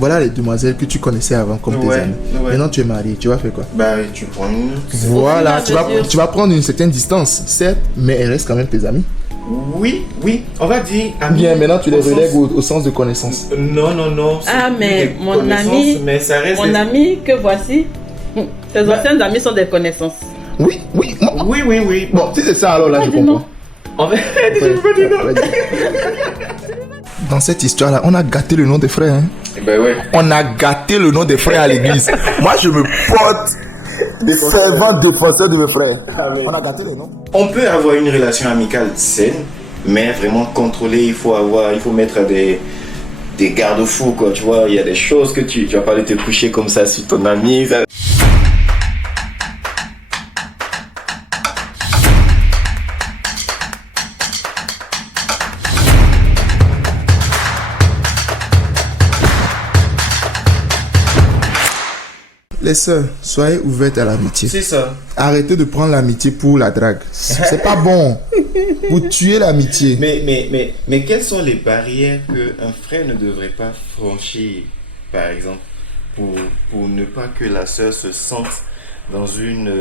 voilà les demoiselles que tu connaissais avant comme tes amis. Maintenant tu es marié, tu vas faire quoi? Bah tu prends une... Voilà, tu vas prendre une certaine distance, certes, mais elles restent quand même tes amis. Oui, on va dire amis. Bien, maintenant tu les relègues au sens de connaissance. Non. Ah, mais mon ami, mais ça reste mon ami que voici, tes anciens amis sont des connaissances. Oui. Oui. Bon, si c'est ça, alors là, je comprends. En fait, dans cette histoire-là, on a gâté le nom des frères. Hein. Ben ouais. On a gâté le nom des frères à l'église. Moi, je me porte servant défenseur de mes frères. On a gâté le nom. On peut avoir une relation amicale saine, mais vraiment contrôlée. Il faut mettre des garde-fous, quoi. Tu vois, il y a des choses que tu vas pas aller te coucher comme ça sur ton ami. Ça... Les sœurs, soyez ouvertes à l'amitié. C'est ça. Arrêtez de prendre l'amitié pour la drague. C'est pas bon. Vous tuez l'amitié. Mais quelles sont les barrières qu'un frère ne devrait pas franchir, par exemple, pour ne pas que la sœur se sente dans une...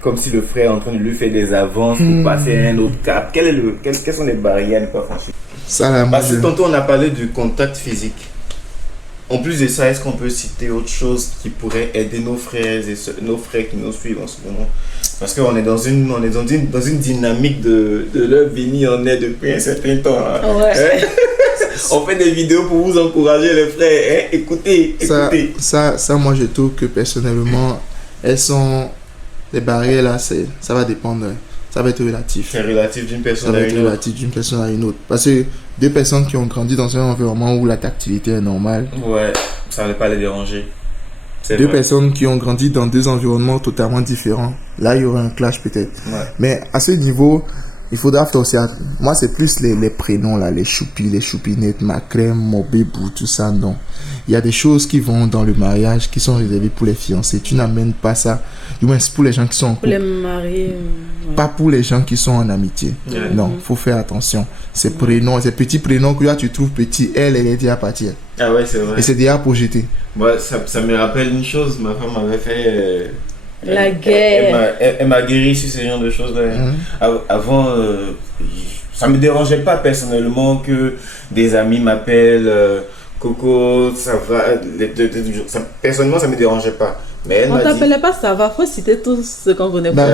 comme si le frère est en train de lui faire des avances pour passer à un autre cap. Quelles sont les barrières à ne pas franchir? Ça, là, parce que tantôt on a parlé du contact physique. En plus de ça, est-ce qu'on peut citer autre chose qui pourrait aider nos frères nos frères qui nous suivent en ce moment? Parce qu'on est dans une dynamique de leur venir en aide depuis un certain temps. Hein. Ouais. On fait des vidéos pour vous encourager les frères. Hein? Écoutez. Ça, moi je trouve que personnellement, elles sont... Les barrières là, ça va dépendre. Ça va être relatif. C'est relatif d'une personne à une autre. Ça va être relatif d'une personne à une autre. Parce que deux personnes qui ont grandi dans un environnement où la tactilité est normale. Ouais, ça ne va pas les déranger. Deux personnes qui ont grandi dans deux environnements totalement différents. Là, il y aura un clash peut-être. Ouais. Mais à ce niveau, il faudra faire aussi... Moi, c'est plus les prénoms là, les choupis, les choupinettes, ma crème, mon bébou, tout ça, non. Il y a des choses qui vont dans le mariage qui sont réservées pour les fiancés. Tu n'amènes pas ça. Du moins, c'est pour les gens qui sont en couple. Pour les mariés. Ouais. Pas pour les gens qui sont en amitié. Ouais. Non, faut faire attention. Ces prénoms, ces petits prénoms que là tu trouves petits, elle est déjà partie. Ah ouais, c'est vrai. Et c'est déjà projeté. Ouais, ça me rappelle une chose. Ma femme avait fait... La guerre. Elle m'a guéri sur ce genre de choses-là. Avant, ça me dérangeait pas personnellement que des amis m'appellent Coco, ça va. Personnellement, ça me dérangeait pas. Mais elle on t'appelait pas ça va, faut citer tout ce qu'on connaît pas.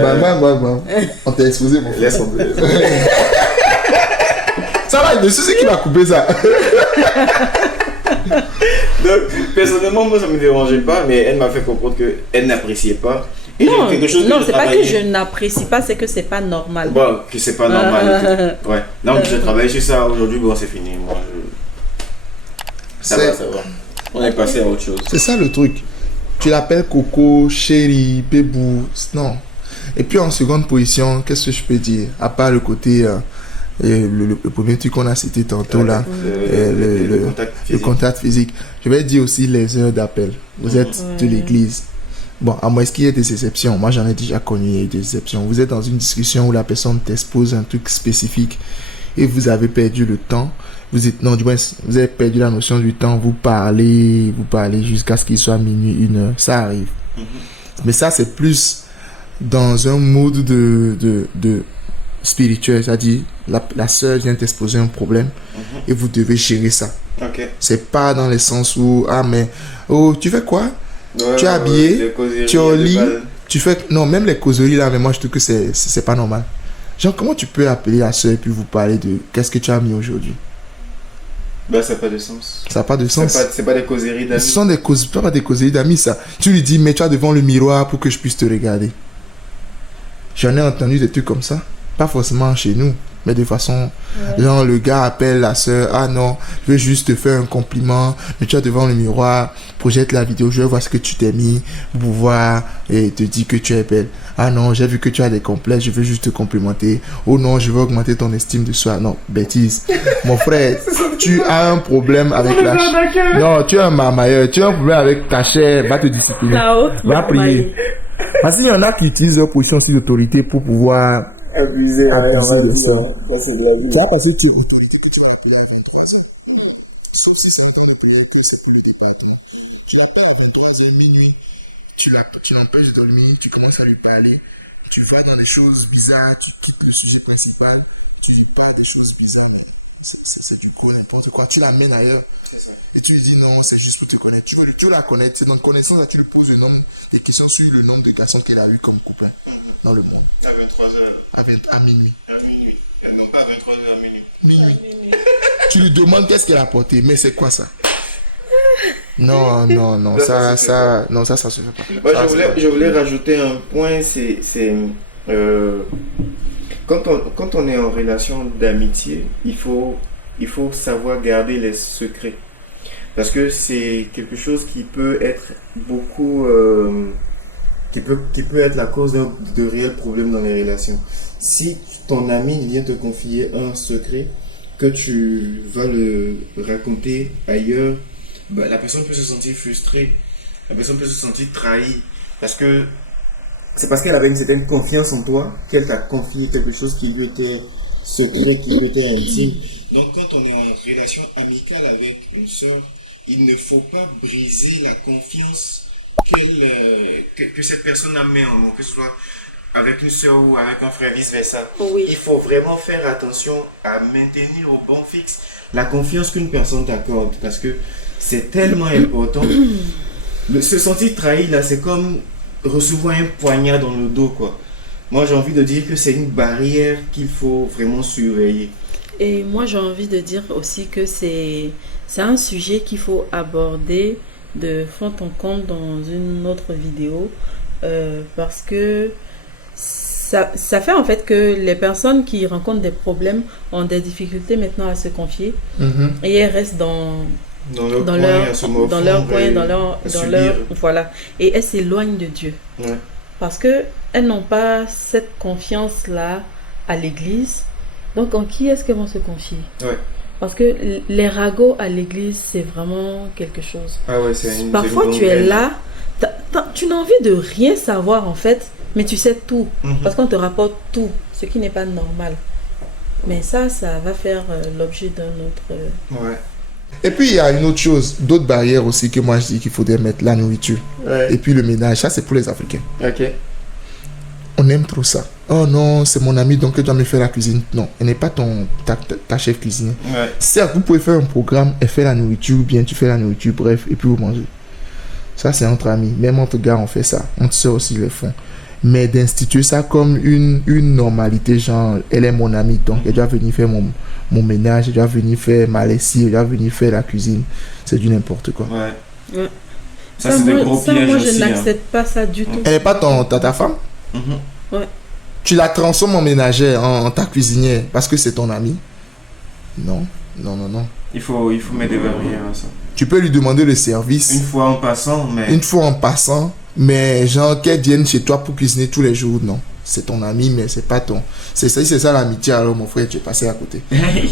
On t'a exposé, mon frère. Laisse tomber. Ça va, dessus, c'est qui va couper ça? Donc, personnellement, moi, ça me dérangeait pas, mais elle m'a fait comprendre qu'elle n'appréciait pas. Et Non, quelque chose non, c'est pas que je n'apprécie pas, c'est que c'est pas normal. Bon, que c'est pas normal. Ouais. Donc, je travaille sur ça. Aujourd'hui, bon, c'est fini. Moi, ça va. On est passé à autre chose. C'est ça le truc. Tu l'appelles Coco, chérie, bébou. Non. Et puis en seconde position, qu'est-ce que je peux dire? À part le côté... le premier truc qu'on a cité tantôt là, le contact physique. Je vais dire aussi les heures d'appel. Vous êtes de l'église. Bon, à moins qu'il y ait des exceptions. Moi, j'en ai déjà connu des exceptions. Vous êtes dans une discussion où la personne t'expose un truc spécifique et vous avez perdu le temps. Vous avez perdu la notion du temps. Vous parlez jusqu'à ce qu'il soit minuit, 1 heure. Ça arrive. Mais ça, c'est plus dans un mood de spirituel, c'est-à-dire la sœur vient t'exposer un problème et vous devez gérer ça. Okay. C'est pas dans le sens où tu fais quoi? Tu es habillé, tu es au lit, tu fais... Non, même les causeries là, mais moi je trouve que c'est pas normal. Genre, comment tu peux appeler la sœur et puis vous parler de qu'est-ce que tu as mis aujourd'hui? Bah, ça n'a pas de sens. Ça n'a pas de sens. C'est pas des causeries d'amis. Ce sont pas des causeries d'amis, ça. Tu lui dis, mets-toi devant le miroir pour que je puisse te regarder. J'en ai entendu des trucs comme ça. Pas forcément chez nous, mais de façon... Genre, le gars appelle la sœur, ah non, je veux juste te faire un compliment, mais tu es devant le miroir, projette la vidéo, je veux voir ce que tu t'es mis, pour pouvoir et te dire que tu es belle. Ah non, j'ai vu que tu as des complexes, je veux juste te complimenter. Oh non, je veux augmenter ton estime de soi. Non, bêtise. Mon frère, tu as un problème avec la chair. Non, tu es un marmailleur, tu as un problème avec ta chair, va te discipliner. Va prier. Parce qu'il y en a qui utilisent leur position sur l'autorité pour pouvoir... abuser de ça. Tu as passé tes autorités que tu vas appeler à 23 ans. Sauf si c'est en train de prier que 11h minuit, tu l'empêches de dormir, tu commences à lui parler, tu vas dans des choses bizarres, tu quittes le sujet principal, tu lui parles des choses bizarres, mais c'est du gros n'importe quoi. Tu l'amènes ailleurs et tu lui dis non, c'est juste pour te connaître. Tu veux la connaître, c'est dans connaissance là, tu lui poses des questions sur le nombre de garçons qu'elle a eu comme copain dans le monde. À 23h. À minuit. À minuit. Non pas à 23h, à minuit. Tu lui demandes qu'est-ce qu'elle a apporté, mais c'est quoi ça? Non, ça se fait pas. Moi, je voulais rajouter un point, quand on est en relation d'amitié, il faut savoir garder les secrets. Parce que c'est quelque chose qui peut être beaucoup, qui peut être la cause de réels problèmes dans les relations. Si ton ami vient te confier un secret que tu vas le raconter ailleurs, bah, la personne peut se sentir frustrée, la personne peut se sentir trahie, parce que c'est parce qu'elle avait une certaine confiance en toi qu'elle t'a confié quelque chose qui lui était secret, qui lui était intime. Donc quand on est en relation amicale avec une sœur, il ne faut pas briser la confiance que cette personne a mis en nous, que ce soit avec une sœur ou avec un frère, vice versa. Oui. Il faut vraiment faire attention à maintenir au bon fixe la confiance qu'une personne t'accorde, parce que c'est tellement important. Se sentir trahi là, c'est comme recevoir un poignard dans le dos, quoi. Moi, j'ai envie de dire que c'est une barrière qu'il faut vraiment surveiller. Et moi, j'ai envie de dire aussi que c'est un sujet qu'il faut aborder de fond en comble dans une autre vidéo, parce que ça fait en fait que les personnes qui rencontrent des problèmes ont des difficultés maintenant à se confier, et elles restent dans leur coin, voilà, et elles s'éloignent de Dieu, parce que elles n'ont pas cette confiance là à l'église. Donc en qui est-ce qu'elles vont se confier? Parce que les ragots à l'église, c'est vraiment quelque chose. Parfois tu es là, tu n'as envie de rien savoir en fait, mais tu sais tout, parce qu'on te rapporte tout, ce qui n'est pas normal. Mais ça va faire l'objet d'un autre... Et puis il y a une autre chose, d'autres barrières aussi que moi je dis qu'il faudrait mettre, la nourriture. Et puis le ménage, ça c'est pour les Africains. On aime trop ça. Oh non, c'est mon ami donc elle doit me faire la cuisine. Non, elle n'est pas ta chef cuisinière. Certes, vous pouvez faire un programme, elle fait la nourriture, ou bien tu fais la nourriture, bref, et puis vous mangez. Ça c'est entre amis. Même entre gars on fait ça. Entre soeurs aussi le font. Mais d'instituer ça comme une normalité, genre elle est mon amie donc elle doit venir faire mon ménage, elle doit venir faire ma lessive, elle doit venir faire la cuisine, c'est du n'importe quoi. Ça c'est des gros pièges moi aussi, je n'accepte pas ça du tout. Elle n'est pas ta femme. Tu la transformes en ménagère, en ta cuisinière parce que c'est ton ami. Non. Il faut mettre des barrières à ça. Tu peux lui demander le service une fois en passant, mais genre qu'elle vienne chez toi pour cuisiner tous les jours, non. C'est ton ami, mais c'est pas ton. C'est ça l'amitié, alors mon frère, tu es passé à côté.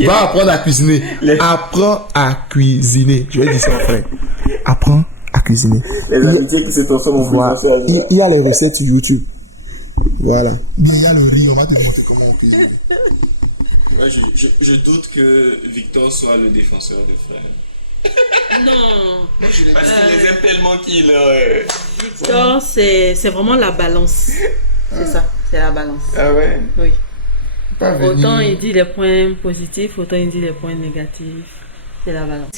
Va apprendre à cuisiner. Apprends à cuisiner. Je vais dire ça, frère. Apprends à cuisiner. Les amitiés qui se transforment en voilà. Il y a les recettes sur YouTube. Voilà. Bien, il y a le riz, on va te montrer comment on cuisine. Ouais, je doute que Victor soit le défenseur de frère. Non. Parce qu'il les aime tellement qu'il... Victor, c'est vraiment la balance. C'est ça, c'est la balance. Ah ouais? Oui. Pas Autant il dit les points positifs, autant il dit les points négatifs. C'est la balance.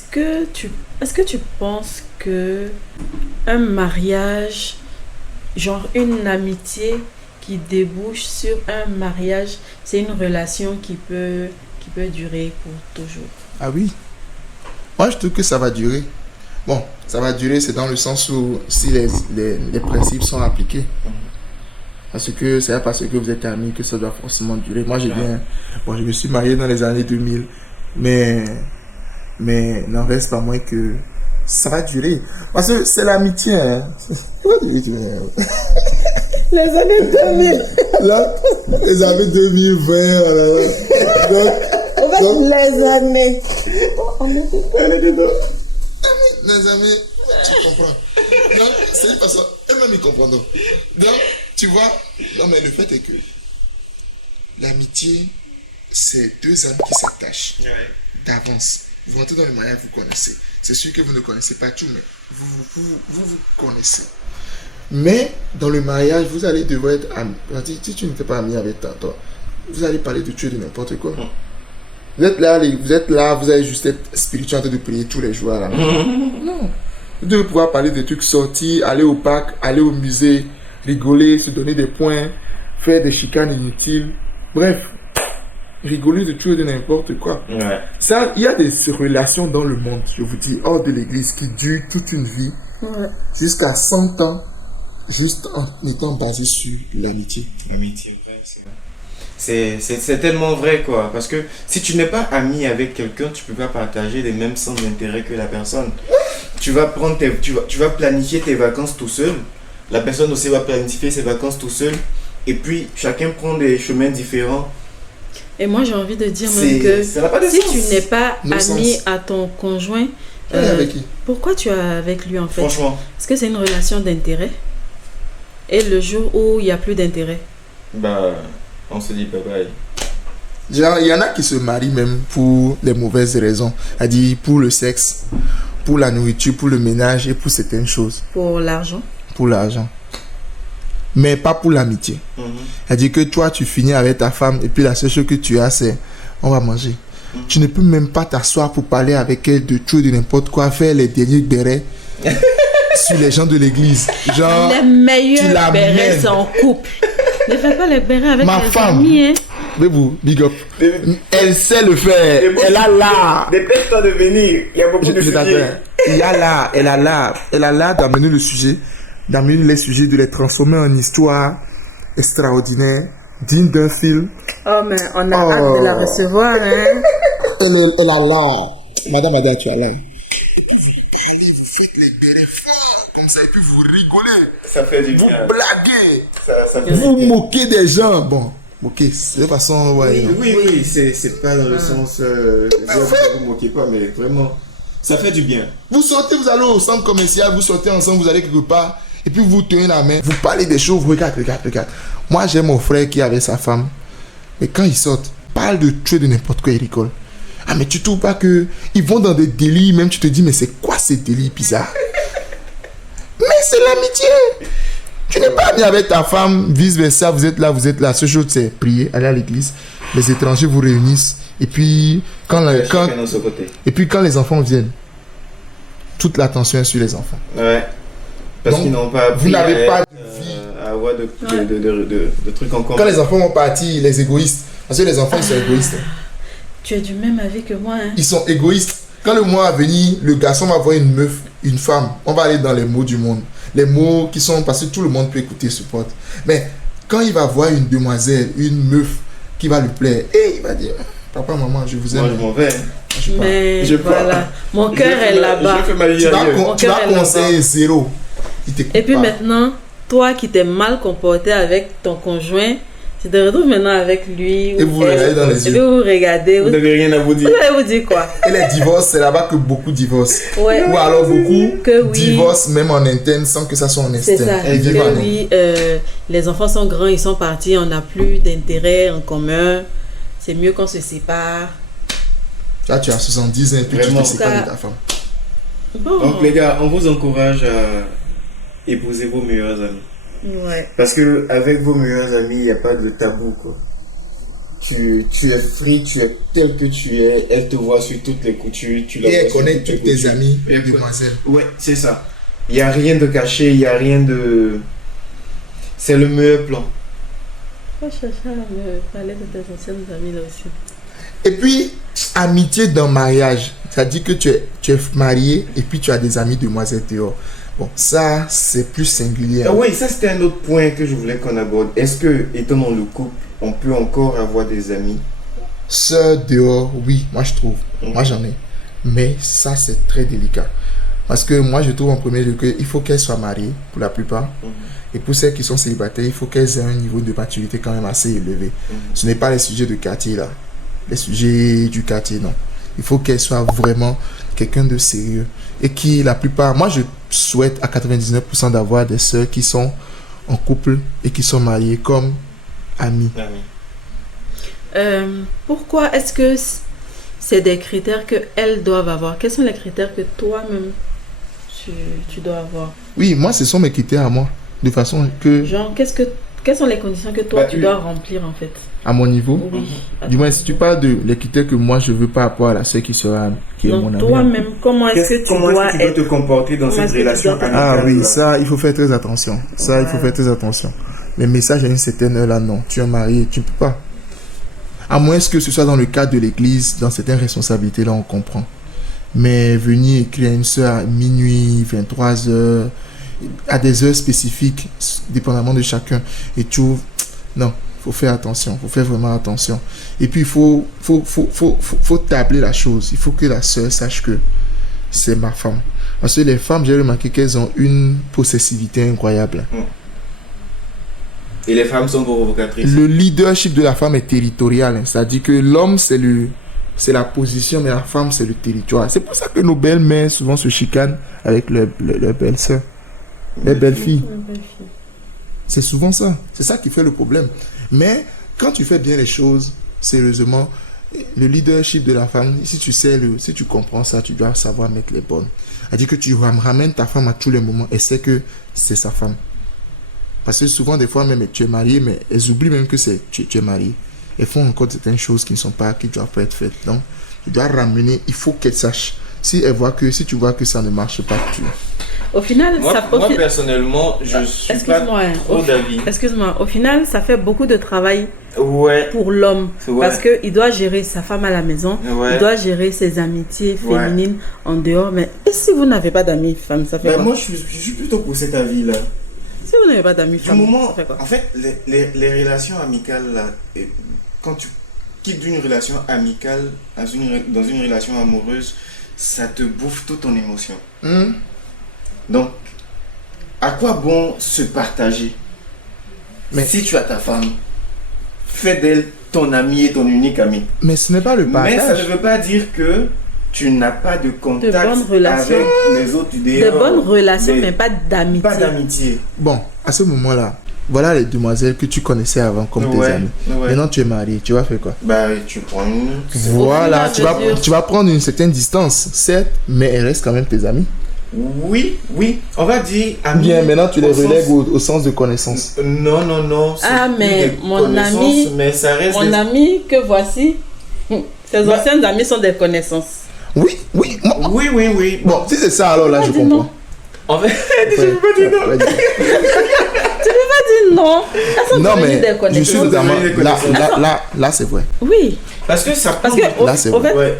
Est-ce que tu penses que un mariage, genre une amitié qui débouche sur un mariage, c'est une relation qui peut durer pour toujours? Ah oui. Moi, je trouve que ça va durer. Bon, ça va durer, c'est dans le sens où si les principes sont appliqués. Parce que c'est pas parce que vous êtes amis que ça doit forcément durer. Moi, je me suis marié dans les années 2000. Mais n'en reste pas moins que ça va durer. Parce que c'est l'amitié. Hein. Les années 2000. Là, les années 2020. Les années. On est dedans. Les amis, tu comprends. Donc, c'est une façon. Eux-mêmes, ils comprennent. Donc, tu vois. Non, mais le fait est que l'amitié, c'est deux âmes qui s'attachent d'avance. Vous rentrez dans le mariage, vous connaissez. C'est sûr que vous ne connaissez pas tout, mais vous connaissez. Mais dans le mariage, vous allez devoir être ami. Si tu n'étais pas ami avec toi, vous allez parler de Dieu de n'importe quoi. Vous êtes là, vous allez juste être spirituel en train de prier tous les jours. Là. Non. Vous devez pouvoir parler des trucs, sortir, aller au parc, aller au musée, rigoler, se donner des points, faire des chicanes inutiles. Bref, rigoler de tout et de n'importe quoi. Ouais. Ça, il y a des relations dans le monde, je vous dis, hors de l'église, qui durent toute une vie, jusqu'à 100 ans, juste en étant basées sur l'amitié. L'amitié, c'est tellement vrai, quoi. Parce que si tu n'es pas ami avec quelqu'un, tu peux pas partager les mêmes centres d'intérêt que la personne. Tu vas planifier tes vacances tout seul. La personne aussi va planifier ses vacances tout seul. Et puis, chacun prend des chemins différents. Et moi, j'ai envie de dire même que si tu n'es pas ami à ton conjoint, avec qui? Pourquoi tu es avec lui en fait? Franchement. Est-ce que c'est une relation d'intérêt? Et le jour où il n'y a plus d'intérêt? On se dit bye bye. Genre, il y en a qui se marient même pour les mauvaises raisons. C'est-à-dire pour le sexe, pour la nourriture, pour le ménage et pour certaines choses. Pour l'argent? Pour l'argent. Mais pas pour l'amitié. C'est-à-dire que toi, tu finis avec ta femme et puis la seule chose que tu as, c'est on va manger. Tu ne peux même pas t'asseoir pour parler avec elle de tout et de n'importe quoi, faire les derniers bérets sur les gens de l'église. Genre, les meilleurs bérets sont en couple. Ne fais pas les bérets avec ma les femme. amis. Hein. Bébou, big up. Elle sait le faire. Elle a là. Dépêche-toi de venir. Il y a beaucoup de sujets. Elle a là d'amener le sujet, d'amener les sujets, de les transformer en histoire extraordinaire, digne d'un film. Oh, mais on a hâte de la recevoir. Hein. Elle a là. Madame Ada, tu as là. Vous faites les bérets forts, comme ça, et puis vous rigolez. Ça fait du bien. Vous blaguez. Ça fait vous moquez des gens. Bon, ok, c'est de façon. Ouais, oui, c'est pas dans le sens. Vous vous moquez pas, mais vraiment, ça fait du bien. Vous sortez, vous allez au centre commercial, vous sortez ensemble, vous allez quelque part, et puis vous tenez la main, vous parlez des choses, vous regarde. Moi, j'ai mon frère qui avait sa femme, et quand ils sortent, parle de tuer de n'importe quoi, ils rigolent. Ah, mais tu trouves pas que ils vont dans des délits, même tu te dis, mais c'est quoi ces délits bizarres? Mais c'est l'amitié. Tu n'es pas ami avec ta femme, vice-versa, vous êtes là. Seule chose, c'est prier, aller à l'église. Les étrangers vous réunissent. Et puis, quand les enfants viennent, toute l'attention est sur les enfants. Ouais. Parce qu'ils n'ont pas vous n'avez pas de vie. À avoir de trucs en commun. Quand les enfants vont partir, les égoïstes. Parce que les enfants, ils sont égoïstes. Tu es du même avis que moi. Hein. Ils sont égoïstes. Quand le mois va venir, le garçon va voir une meuf, une femme. On va aller dans les mots du monde. Les mots qui sont... Parce que tout le monde peut écouter ce pote. Mais quand il va voir une demoiselle, une meuf qui va lui plaire, et il va dire, papa, maman, je vous aime. Moi, je m'en vais. Mais voilà, mon cœur est là-bas. Tu vas conseiller zéro. Et puis maintenant, toi qui t'es mal comporté avec ton conjoint, tu te retrouves maintenant avec lui. Et vous regardez dans les yeux. Et vous regardez. Vous n'avez rien à vous dire. Vous allez vous dire quoi? Et les divorces, c'est là-bas que beaucoup divorcent. Ouais. Ou alors beaucoup divorcent même en interne sans que ça soit en externe. C'est ça. Oui, les enfants sont grands, ils sont partis, on n'a plus d'intérêt en commun. C'est mieux qu'on se sépare. Là, tu as 70 ans et puis vraiment, tu te sépares de ta femme. Bon. Donc les gars, on vous encourage à épouser vos meilleurs amis. Ouais. Parce que avec vos meilleurs amis, il n'y a pas de tabou, quoi. Tu es free, tu es tel que tu es, elle te voit sur toutes les coutures. Et elle connaît tous tes amis, demoiselles. Ouais, c'est ça. Il n'y a rien de caché, il n'y a rien de... C'est le meilleur plan. Faut chercher à me parler de tes anciennes amies là aussi. Et puis, amitié dans mariage. Ça dit que tu es marié et puis tu as des amis demoiselles dehors. Bon, ça, c'est plus singulier. Ah oui, ça c'était un autre point que je voulais qu'on aborde. Est-ce que, étant dans le couple, on peut encore avoir des amis? Sœurs dehors, oui, moi je trouve. Moi j'en ai. Mais ça, c'est très délicat. Parce que moi, je trouve en premier lieu qu'il faut qu'elles soient mariées, pour la plupart. Et pour celles qui sont célibataires, il faut qu'elles aient un niveau de maturité quand même assez élevé. Ce n'est pas les sujets de quartier là. Les sujets du quartier, non. Il faut qu'elles soient vraiment quelqu'un de sérieux. Et qui, la plupart, moi je souhaite à 99% d'avoir des sœurs qui sont en couple et qui sont mariées comme amies. Pourquoi est-ce que c'est des critères qu'elles doivent avoir. Quels sont les critères que toi-même, tu dois avoir? Oui, moi, ce sont mes critères à moi. De façon que... Genre, quelles sont les conditions que toi, tu dois remplir, en fait? À mon niveau? Oui. Du moins, si tu parles de les critères que moi, je veux par rapport à la sœur qui est mon amie. Toi-même, comment est-ce que tu dois te comporter dans cette relation amicale? Ah oui, ça, il faut faire très attention. Ça, il faut faire très attention. Les messages à une certaine heure, là, non. Tu es marié, tu ne peux pas. À moins que ce soit dans le cadre de l'église, dans certaines responsabilités, là, on comprend. Mais venir écrire à une soeur à minuit, 23 heures, à des heures spécifiques, dépendamment de chacun, et tout, non, il faut faire attention, il faut faire vraiment attention. Et puis, il faut tabler la chose. Il faut que la soeur sache que c'est ma femme. Parce que les femmes, j'ai remarqué qu'elles ont une possessivité incroyable. Et les femmes sont provocatrices. Le leadership de la femme est territorial. C'est-à-dire que l'homme, c'est la position, mais la femme, c'est le territoire. C'est pour ça que nos belles-mères souvent se chicanent avec leurs belles-sœurs, les belles-filles. C'est souvent ça. C'est ça qui fait le problème. Mais quand tu fais bien les choses, sérieusement, le leadership de la femme, si tu comprends ça, tu dois savoir mettre les bonnes. C'est-à-dire que tu ramènes ta femme à tous les moments et c'est que c'est sa femme. Parce que souvent, des fois, même tu es marié, mais elles oublient même que tu es marié. Elles font encore certaines choses qui doivent pas être faites. Donc, tu dois ramener, il faut qu'elles sachent. Si tu vois que ça ne marche pas, Au final, moi personnellement, je suis pas trop d'avis. Excuse-moi, au final, ça fait beaucoup de travail ouais. pour l'homme. Ouais. Parce qu'il doit gérer sa femme à la maison, ouais. Il doit gérer ses amitiés féminines en dehors. Mais et si vous n'avez pas d'amis femmes, ça fait quoi? Moi, je suis plutôt pour cet avis-là. Si vous n'avez pas d'amis femmes, ça fait quoi? En fait, les relations amicales, là, quand tu quittes d'une relation amicale dans une relation amoureuse, ça te bouffe toute ton émotion. Donc, à quoi bon se partager? Mais si tu as ta femme, fais d'elle ton ami et ton unique ami. Mais ce n'est pas le partage. Mais ça ne veut pas dire que tu n'as pas de contact avec les autres dehors. De bonnes relations, mais pas d'amitié. Pas d'amitié. Bon, à ce moment-là, voilà les demoiselles que tu connaissais avant comme tes amis. Maintenant, tu es marié, tu vas faire quoi? Tu prends une... Voilà, tu vas prendre une certaine distance, certes, mais elles restent quand même tes amis. Oui, on va dire amis. Bien, maintenant tu les relègues au sens de connaissance. Non. Ah, mais mon ami, mais ça reste mon ami que voici, ses anciennes amies sont des connaissances. Oui. Oui. Bon, si c'est ça, alors là, je comprends. Non. En fait, je ne peux pas dire non. Tu ne peux pas dire non. Elles sont devenues des connaissances. Je suis totalement... Là, c'est vrai. Oui. Parce que ça Parce que, en fait,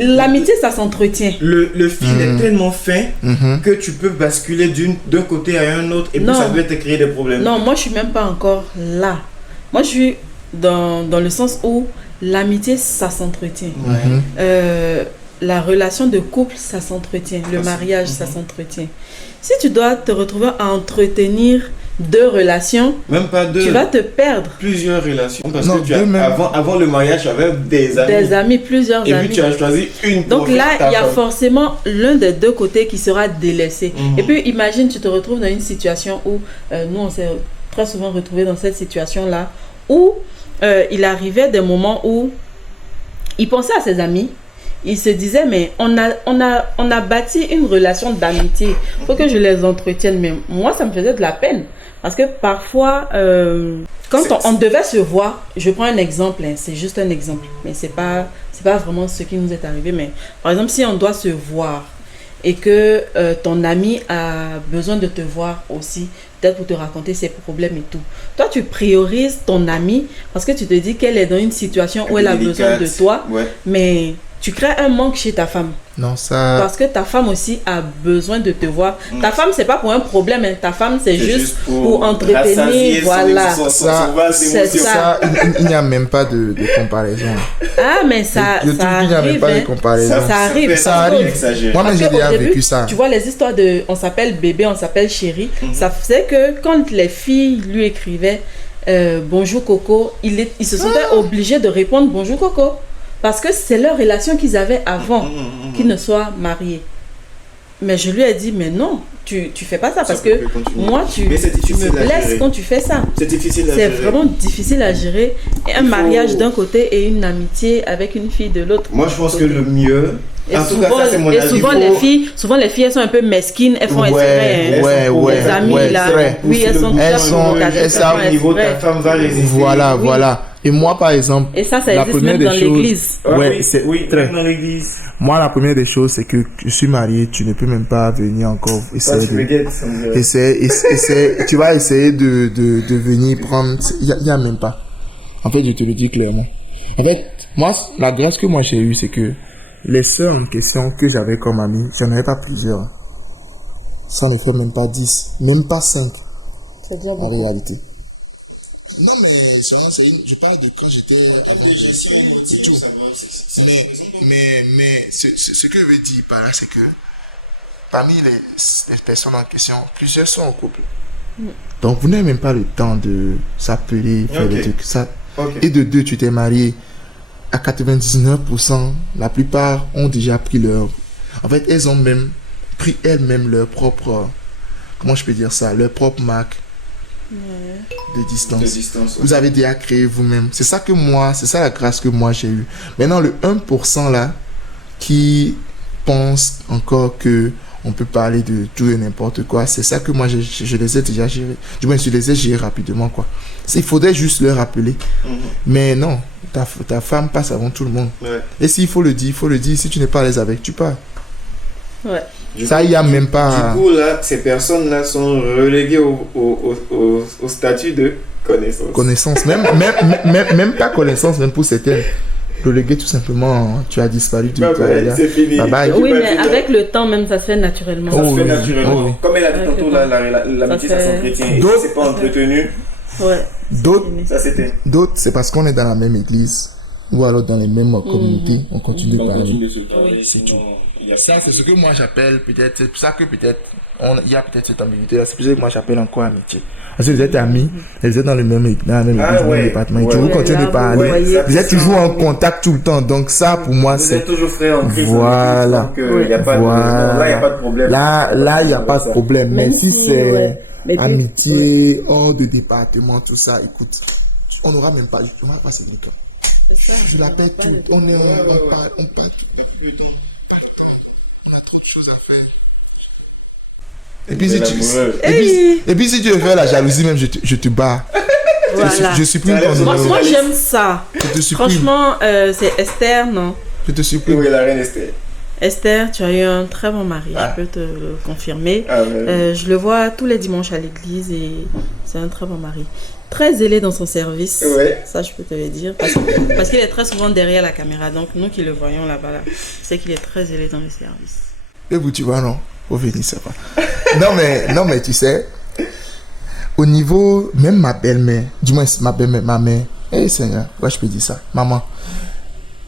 l'amitié, ça s'entretient. Le fil est tellement fin que tu peux basculer d'un côté à un autre et puis ça peut te créer des problèmes. Non, moi, je suis même pas encore là. Moi, je suis dans le sens où l'amitié, ça s'entretient. La relation de couple, ça s'entretient. Le mariage, ça s'entretient. Si tu dois te retrouver à entretenir 2 relations, même pas 2, tu vas te perdre. Plusieurs relations. Parce que avant le mariage, tu avais des amis. Des amis, plusieurs amis. Et puis tu as choisi une. Donc là, il y a forcément l'un des 2 côtés qui sera délaissé. Et puis imagine, tu te retrouves dans une situation où, nous on s'est très souvent retrouvés dans cette situation-là, où il arrivait des moments où il pensait à ses amis. Il se disait, mais on a bâti une relation d'amitié. Il faut que je les entretienne. Mais moi, ça me faisait de la peine. Parce que parfois, quand on devait se voir, je prends un exemple, c'est juste un exemple. Mais c'est pas vraiment ce qui nous est arrivé. Mais par exemple, si on doit se voir et que ton ami a besoin de te voir aussi, peut-être pour te raconter ses problèmes et tout. Toi, tu priorises ton ami parce que tu te dis qu'elle est dans une situation où elle a besoin de toi. Mais... tu crées un manque chez ta femme. Non, ça... Parce que ta femme aussi a besoin de te voir. Ta femme, c'est pas pour un problème. Hein. Ta femme, c'est juste pour entretenir. Voilà. Ça, il n'y a même pas de comparaison. Ah, mais ça il n'y a même pas de comparaison. Ça arrive. Moi-même, j'ai déjà vécu ça. Tu vois, les histoires de on s'appelle bébé, on s'appelle chérie. Ça faisait que quand les filles lui écrivaient bonjour Coco, ils se sentaient obligés de répondre bonjour Coco. Parce que c'est leur relation qu'ils avaient avant qu'ils ne soient mariés. Mais je lui ai dit, mais non, tu fais pas ça parce que moi, tu me blesses quand tu fais ça. C'est difficile à gérer. C'est vraiment difficile à gérer. Et un mariage d'un côté et une amitié avec une fille de l'autre. Moi, je pense que le mieux... Et souvent, les filles, elles sont un peu mesquines, elles font ouais, les amis là. Oui, elles sont au niveau ta femme va résister. Voilà. Et moi, par exemple, et ça existe même dans l'église. Oui, très dans l'église. Moi, la première des choses, c'est que je suis marié, tu ne peux même pas venir encore essayer tu vas essayer de venir prendre, il y a même pas. En fait, je te le dis clairement. En fait, moi, la grâce que moi j'ai eue, c'est que les sœurs en question que j'avais comme amis, j'en avais pas plusieurs. Ça ne fait même pas 10, même pas 5. C'est déjà en réalité. Non, mais je parle de quand j'étais avant. C'est tout. Mais ce que je veux dire par là, c'est que parmi les personnes en question, plusieurs sont en couple. Donc, vous n'avez même pas le temps de s'appeler, faire des trucs. Ça. Et de deux, tu t'es marié. À 99%, la plupart ont déjà pris leur... En fait, elles ont même pris elles-mêmes leur propre... Comment je peux dire ça? Leur propre marque de distance. Vous avez déjà créé vous-même. C'est ça la grâce que moi j'ai eue. Maintenant, le 1% là, qui pense encore que on peut parler de tout et n'importe quoi, c'est ça que moi je les ai déjà gérés. Du moins, je les ai gérés rapidement, quoi. Il faudrait juste leur rappeler. Mais non, ta femme passe avant tout le monde. Et s'il faut le dire, si tu n'es pas à l'aise avec, tu pars. Ça, il n'y a même pas... Du coup, là, ces personnes-là sont reléguées au statut de connaissance. Même pas connaissance, même pour certaines. Relégué tout simplement, tu as disparu du c'est fini. Oui, mais avec le temps même, ça se fait naturellement. Ça se fait naturellement. Comme elle a dit tantôt, l'amitié, ça s'entretient. Et si c'est pas entretenu, d'autres, c'est parce qu'on est dans la même église ou alors dans les mêmes communautés, on continue de parler. C'est tout. Ça, c'est ce que moi j'appelle peut-être, c'est pour ça que peut-être il y a peut-être cette ambiguïté là, c'est pour ça que moi j'appelle encore amitié. Parce que vous êtes amis, et vous êtes dans le même département, et tu vous continuez de parler, vous êtes toujours en contact tout le temps, donc ça pour moi c'est... Vous êtes toujours frère en Christ. Voilà. Là, il n'y a pas de problème. Là, il n'y a pas de problème, mais si c'est amitié, hors de département, tout ça, écoute, on n'aura même pas, on va passer le cas. Je l'appelle tout, on parle depuis des... Et puis si tu veux faire la jalousie même, je te bats. Voilà. Je supprime ton numéro. Moi j'aime ça. Franchement, c'est Esther, non? Je te supprime. Oui, la reine Esther. Esther, tu as eu un très bon mari, je peux te le confirmer. Je le vois tous les dimanches à l'église et c'est un très bon mari. Très zélé dans son service, ça je peux te le dire. Parce qu'il est très souvent derrière la caméra, donc nous qui le voyons là-bas, c'est qu'il est très zélé dans le service. Et vous, tu vois, non? Au venir, ça va. Non, mais tu sais, au niveau, même ma belle-mère, du moins ma belle-mère, ma mère, Seigneur, ouais, je peux dire ça, maman,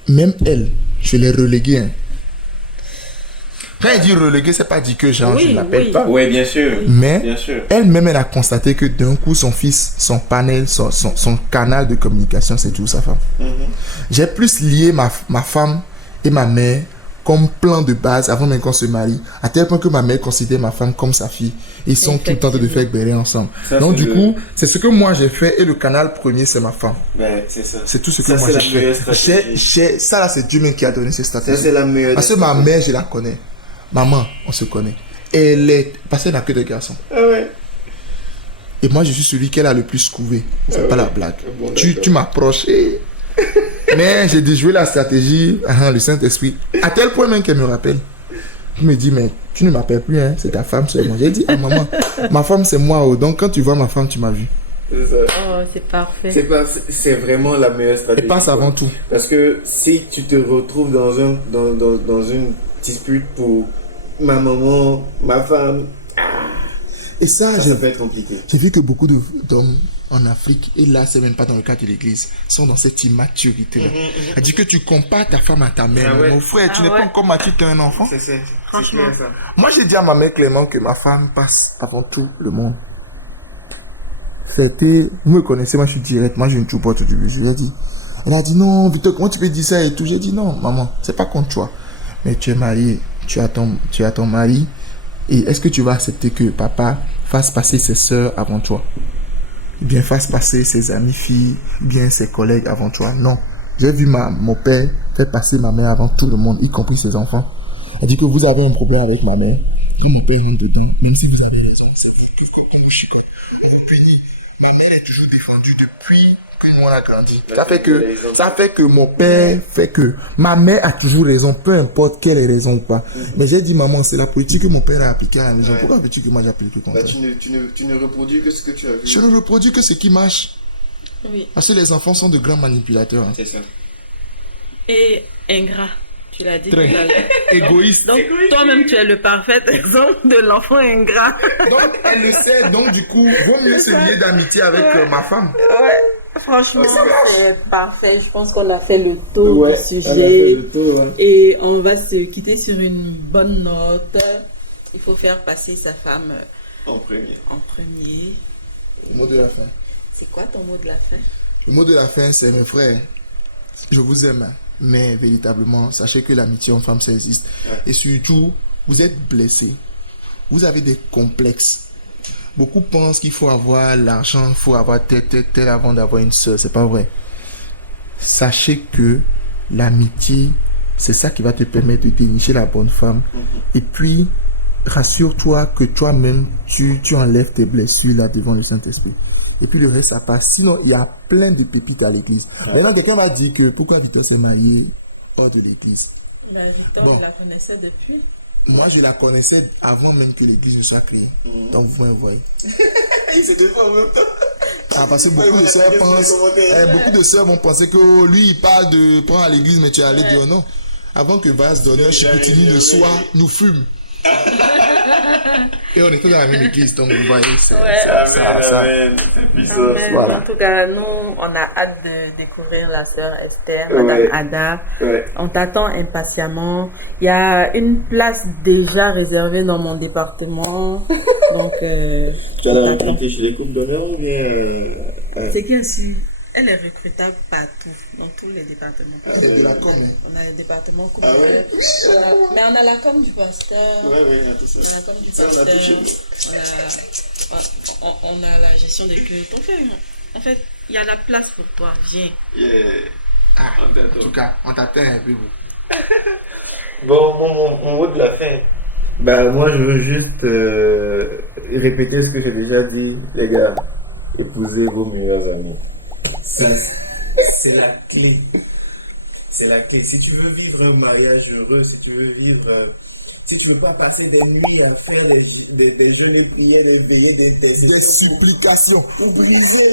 même elle, je l'ai reléguée. Hein. Quand elle dit reléguée, c'est pas dit que je ne l'appelle pas. Oui, bien sûr. Mais elle-même, elle a constaté que d'un coup, son fils, son panel, son canal de communication, c'est toujours sa femme. J'ai plus lié ma femme et ma mère comme plan de base avant même qu'on se marie, à tel point que ma mère considère ma femme comme sa fille. Ils sont tout le temps de faire bérer ensemble. Ça, donc du coup, c'est ce que moi j'ai fait et le canal premier c'est ma femme. C'est ça. C'est tout ce que moi j'ai fait. Ça là c'est Dieu même qui a donné cette stratégie. Ça c'est la meilleure. Parce que ma mère je la connais. Maman, on se connaît. Et elle est passée n'a que des garçons. Et moi je suis celui qu'elle a le plus couvé. C'est pas la blague. Bon, tu m'approches et... Mais j'ai dit jouer la stratégie, le Saint-Esprit, à tel point même qu'elle me rappelle. Je me dis, mais tu ne m'appelles plus, hein, c'est ta femme seulement. J'ai dit, maman, ma femme c'est moi, donc quand tu vois ma femme, tu m'as vu. C'est ça. Oh, c'est parfait. C'est vraiment la meilleure stratégie. Et passe avant tout. Parce que si tu te retrouves dans une dispute pour ma maman, ma femme, et ça peut être compliqué. J'ai vu que beaucoup d'hommes en Afrique, et là c'est même pas dans le cadre de l'église, sont dans cette immaturité là. Elle dit que tu compares ta femme à ta mère. Mon frère, tu n'es pas encore mature, tu es un enfant. C'est franchement ça. Moi j'ai dit à ma mère clairement que ma femme passe avant tout le monde. Vous me connaissez, moi je suis direct, moi je ne joue pas tout du but. Je lui ai dit, elle a dit non, Victor, comment tu peux dire ça et tout. J'ai dit non, maman, c'est pas contre toi. Mais tu es marié, tu as ton mari, Et est-ce que tu vas accepter que papa fasse passer ses sœurs avant toi? Ou bien fasse passer ses amies filles, ou bien ses collègues avant toi? Non. J'ai vu mon père faire passer ma mère avant tout le monde, y compris ses enfants. Elle dit que vous avez un problème avec ma mère. Mon père rentre dedans, même si vous avez raison. C'est vrai que comme je suis puni. Ma mère est toujours défendue depuis que moi l'a grandi. Ça fait que mon père fait que ma mère a toujours raison, peu importe quelle est raison ou pas. Mais j'ai dit, maman, c'est la politique que mon père a appliquée à la maison. Pourquoi veux-tu que moi j'applique comme ça? Tu ne reproduis que ce que tu as vu. Je ne reproduis que ce qui marche. Oui. Parce que les enfants sont de grands manipulateurs. C'est ça. Et ingrat. Tu l'as dit. Très égoïste. Donc, toi-même, tu es le parfait exemple de l'enfant ingrat. Donc, elle le sait. Donc, du coup, vaut mieux se lier d'amitié avec ma femme. Ouais. Franchement, c'est parfait. Je pense qu'on a fait le tour du sujet. Et on va se quitter sur une bonne note. Il faut faire passer sa femme en premier. Le mot de la fin. C'est quoi ton mot de la fin? Le mot de la fin, c'est mes frères. Je vous aime. Mais véritablement, sachez que l'amitié en femme, ça existe. Et surtout, vous êtes blessés. Vous avez des complexes. Beaucoup pensent qu'il faut avoir l'argent, il faut avoir tel avant d'avoir une soeur. C'est pas vrai. Sachez que l'amitié, c'est ça qui va te permettre de dénicher la bonne femme. Et puis, rassure-toi que toi-même, tu enlèves tes blessures là devant le Saint-Esprit. Et puis le reste, ça passe. Sinon, il y a plein de pépites à l'église. Maintenant, quelqu'un m'a dit que pourquoi Victor s'est marié hors de l'église. Victor, je la connaissais depuis. Moi, je la connaissais avant même que l'église ne soit créée. Donc, vous voyez. Il se défend en même temps. Parce que beaucoup de sœurs vont penser que lui, il parle de prendre à l'église, mais tu es allé dire non. Avant que Vaz Donneur, Chicoutini le soit, nous fume. Et on était dans la même église, donc vous voyez, c'est ça. Voilà. En tout cas, nous, on a hâte de découvrir la sœur Esther, Madame Ada. On t'attend impatiemment. Il y a une place déjà réservée dans mon département. Donc, tu as la recruter chez les couples d'honneur ou bien c'est qui aussi? Elle est recrutable partout, dans tous les départements. Elle est de la com, hein. On a les départements comme mais on a la com du pasteur. Oui, on a tout ça. On a la com du pasteur. On a la gestion des cultes. En fait, il y a la place pour toi. Viens. En tout cas, on t'attend un peu. Bon, mon mot de la fin. Moi, je veux juste répéter ce que j'ai déjà dit, les gars. Épousez vos meilleurs amis. Ça, c'est la clé. C'est la clé. Si tu veux vivre un mariage heureux, si tu veux pas passer des nuits à faire des jeûnes prières, des supplications, ou briser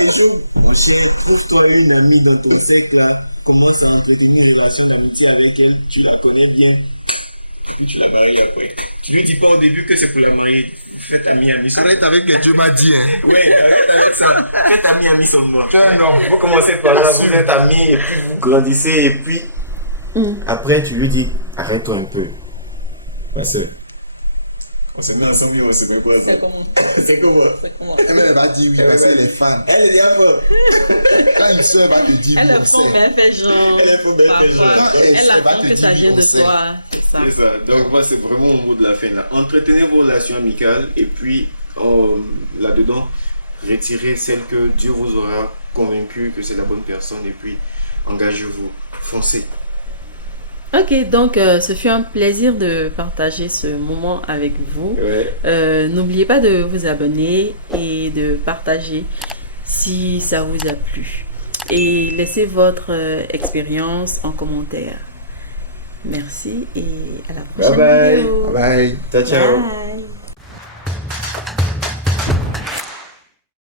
les choses. Mon chien, trouve-toi une amie dans ton cercle là, commence à entretenir une relation d'amitié avec elle, tu la connais bien, puis tu la maries après. Tu lui dis pas au début que c'est pour la marier. Faites ami. Arrête avec que Dieu m'a dit. Oui, arrête avec ça. Faites ami seulement. Non, vous commencez par là, vous êtes amis, et puis vous grandissez, et puis après tu lui dis, arrête-toi un peu. Ma soeur, on se met ensemble et on se met pas ensemble. C'est comment Elle va dire oui parce qu'elle est fan. Elle est d'accord. Quand une soeur va te dire elle est faux, mais elle fait genre. Elle attend que ça vienne de toi. C'est ça. Donc moi c'est vraiment mon mot de la fin là. Entretenez vos relations amicales et puis là-dedans retirez celle que Dieu vous aura convaincu que c'est la bonne personne et puis engagez-vous, foncez. Ok, donc ce fut un plaisir de partager ce moment avec vous. N'oubliez pas de vous abonner et de partager si ça vous a plu. Et laissez votre expérience en commentaire. Merci et à la prochaine vidéo. Bye. Ciao. Bye.